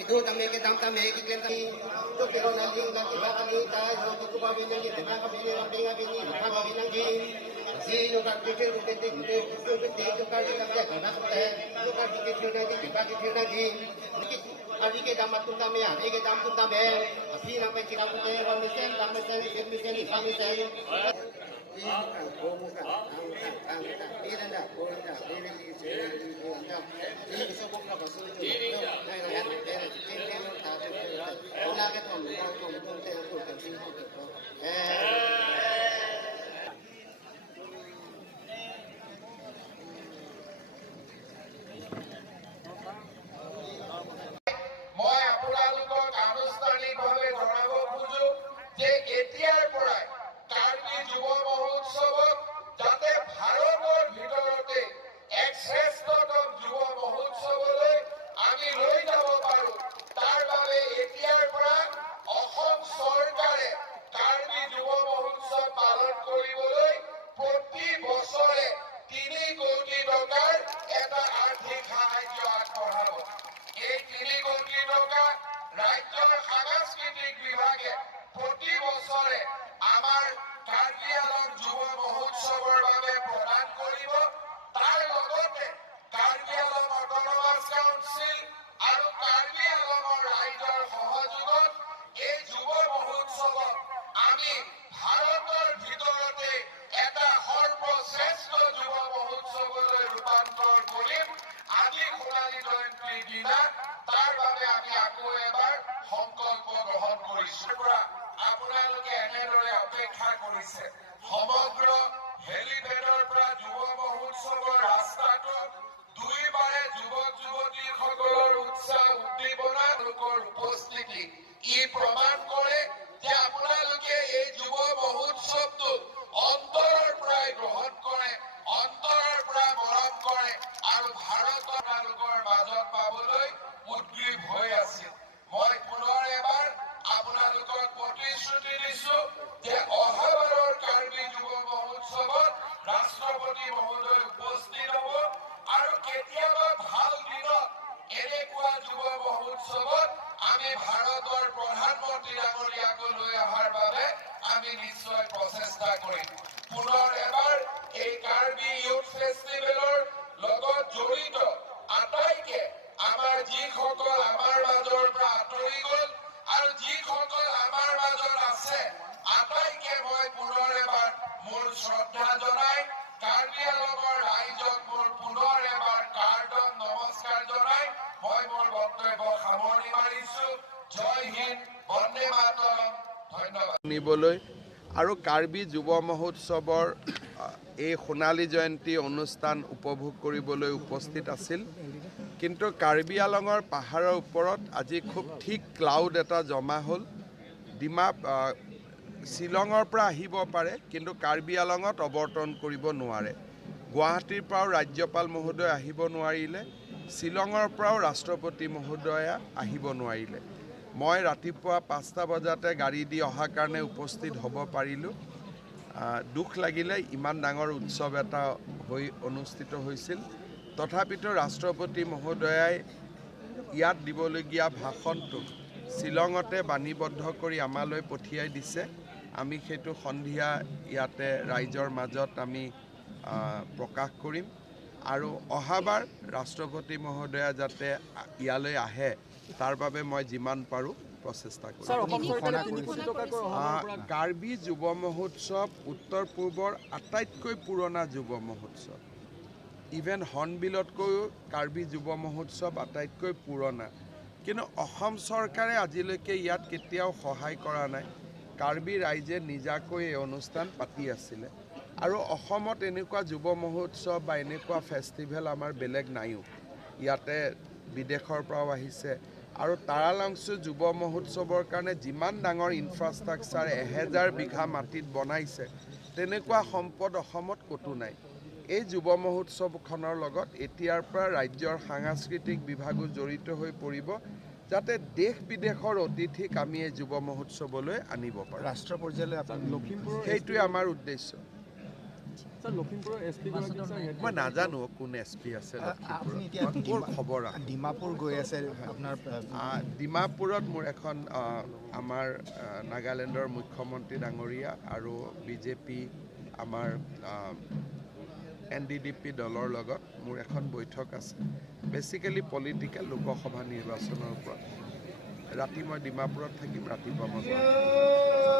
itu también que también que yo quiero una linda que va a venir yo que va a venir que va a venir va a venir así yo que quiero que te yo así que dama tú también así que dama tú también así na pe chica que va a ser dama se y familia মই আপোনালোকক আনুষ্ঠানিকভাৱে জনাব খোজো যে এতিয়াৰ পৰাই কাৰ্বি যুৱ মহোৎসৱক যাতে ভাৰতৰ ভিতৰতে এক শ্ৰেষ্ঠতম যুৱ মহোৎসৱলৈ আমি লৈ যাব পাৰো তাৰ বাবে এতিয়াৰ পৰা অসম চৰকাৰে কাৰ্বি যুৱ মহোৎসৱ পালন কৰিবলৈ প্ৰতি বছৰে 3 কোটি টকাৰ এটা আৰ্থিক সাহায্য আগবঢ়াব। এই 3 কোটি টকা ৰাজ্যৰ সাংস্কৃতিক বিভাগে প্ৰতি বছৰে আমাৰ কাৰ্বি আংলং যুৱ মহোৎসৱৰ বাবে প্ৰদান কৰিব। তাৰ লগতে কাৰ্বি আংলং অট'নমাছ কাউন্সিল আৰু কাৰ্বি আংলঙৰ ৰাইজৰ সহযোগত এই যুৱ মহোৎসৱক আমি ভাৰতৰ ভিতৰতে এটা সৰ্বশ্ৰেষ্ঠ যুৱ মহোৎসৱলৈ ৰূপান্তৰ কৰিম। আজি সোণালী জয়ন্তীৰ দিনা তাৰ বাবে আমি আকৌ এবাৰ সংকল্প গ্ৰহণ কৰিছো। আপোনালোকে এনেদৰে অপেক্ষা কৰিছে সমগ্ৰ হেলিপেডৰ পৰা যুৱ মহোৎসৱৰ ৰাস্তাটোত দুইবাৰে যুৱক যুৱতীসকলৰ উৎসাহ উদ্দীপনা লোকৰ উপস্থিতি ই প্ৰমাণ কৰে যে আপোনালোকে এই যুৱ মহোৎসৱটো অন্তৰৰ পৰাই গ্ৰহণ কৰে, অন্তৰৰ পৰা মৰম কৰে আৰু ভাৰতৰ লোকৰ মাজত পাবলৈ উদ্গ্ৰীৱ হৈ আছিল। মই পুনৰ এবাৰ আপোনালোকক প্ৰতিশ্ৰুতি দিছো যে অহাবাৰৰ কাৰ্বি যুৱ মহোৎসৱত ৰাষ্ট্ৰপতি মহোদয় উপস্থিত হ'ব আৰু কেতিয়াবা ভাল দিনত এনেকুৱা যুৱ মহোৎসৱত আমি ভাৰতৰ প্ৰধানমন্ত্ৰী ডাঙৰীয়াকো লৈ অহাৰ বাবে আমি নিশ্চয় প্ৰচেষ্টা কৰিম। পুনৰ এবাৰ এই কাৰ্বি ইউথ ফেষ্টিভেলৰ লগত জড়িত আটাইকে আমাৰ যিসকল আমাৰ মাজৰ পৰা আঁতৰি গ'ল আৰু যিসকল আমাৰ মাজত আছে আটাইকে মই পুনৰ এবাৰ মোৰ শ্ৰদ্ধা জনাই কাৰ্বি আংলঙৰ ৰাইজক মোৰ পুনৰ এবাৰ কাৰ্ডন নমস্কাৰ জনাই মই মোৰ বক্তব্য সামৰণি মাৰিছো। জয় হিন্দ, বন্দে মাতৰম, ধন্যবাদ। নিবলৈ আৰু কাৰ্বি যুৱ মহোৎসৱৰ এই সোণালী জয়ন্তী অনুষ্ঠান উপভোগ কৰিবলৈ উপস্থিত আছিল। কিন্তু কাৰ্বি আংলঙৰ পাহাৰৰ ওপৰত আজি খুব ঠিক ক্লাউড এটা জমা হ'ল। শ্বিলঙৰ পৰা আহিব পাৰে কিন্তু কাৰ্বি আংলঙত অৱতৰণ কৰিব নোৱাৰে। গুৱাহাটীৰ পৰাও ৰাজ্যপাল মহোদয় আহিব নোৱাৰিলে, শ্বিলঙৰ পৰাও ৰাষ্ট্ৰপতি মহোদয়া আহিব নোৱাৰিলে। মই ৰাতিপুৱা 5টা বজাতে গাড়ী দি অহাৰ কাৰণে উপস্থিত হ'ব পাৰিলোঁ। দুখ লাগিলে ইমান ডাঙৰ উৎসৱ এটা অনুষ্ঠিত হৈছিল। তথাপিতো ৰাষ্ট্ৰপতি মহোদয়াই ইয়াত দিবলগীয়া ভাষণটো শ্বিলঙতে বাণীবদ্ধ কৰি আমালৈ পঠিয়াই দিছে। আমি সেইটো সন্ধিয়া ইয়াতে ৰাইজৰ মাজত আমি প্ৰকাশ কৰিম আৰু অহাবাৰ ৰাষ্ট্ৰপতি মহোদয়া যাতে ইয়ালৈ আহে তাৰ বাবে মই যিমান পাৰোঁ প্ৰচেষ্টা কৰিম। কাৰ্বি যুৱ মহোৎসৱ উত্তৰ পূৰ্বৰ আটাইতকৈ পুৰণা যুৱ মহোৎসৱ। ইভেন হৰ্ণবিলতকৈও কাৰ্বি যুৱ মহোৎসৱ আটাইতকৈ পুৰণা। কিন্তু অসম চৰকাৰে আজিলৈকে ইয়াত কেতিয়াও সহায় কৰা নাই। কাৰ্বি ৰাইজে নিজাকৈ এই অনুষ্ঠান পাতি আছিলে আৰু অসমত এনেকুৱা যুৱ মহোৎসৱ বা এনেকুৱা ফেষ্টিভেল আমাৰ বেলেগ নাইও। ইয়াতে বিদেশৰ পৰাও আহিছে আৰু তাৰালাংচু যুৱ মহোৎসৱৰ কাৰণে যিমান ডাঙৰ ইনফ্ৰাষ্ট্ৰাকচাৰ 1000 বিঘা মাটিত বনাইছে তেনেকুৱা সম্পদ অসমত ক'তো নাই। এই যুৱ মহোৎসৱখনৰ লগত এতিয়াৰ পৰা ৰাজ্যৰ সাংস্কৃতিক বিভাগো জড়িত হৈ পৰিব যাতে দেশ বিদেশৰ অতিথিক আমি এই যুৱ মহোৎসৱলৈ আনিব পাৰোঁ। ৰাষ্ট্ৰ পৰ্যায়লৈ লখিমপুৰ সেইটোৱে আমাৰ উদ্দেশ্য। স্যাৰ লখিমপুৰৰ এছপি গৰাকী স্যাৰ মই নাজানো কোন SP আছে আপুনি লখিমপুৰত এতিয়া মোৰ খবৰ আছে ডিমাপুৰ গৈ আছে আপোনাৰ ডিমাপুৰত মোৰ এখন আমাৰ নাগালেণ্ডৰ মুখ্যমন্ত্ৰী ডাঙৰীয়া আৰু বিজেপি আমাৰ NDDP দলৰ লগত মোৰ এখন বৈঠক আছে বেচিকেলি পলিটিকেল লোকসভা নিৰ্বাচনৰ ওপৰত ৰাতি মই ডিমাপুৰত থাকিম ৰাতিপুৱা মই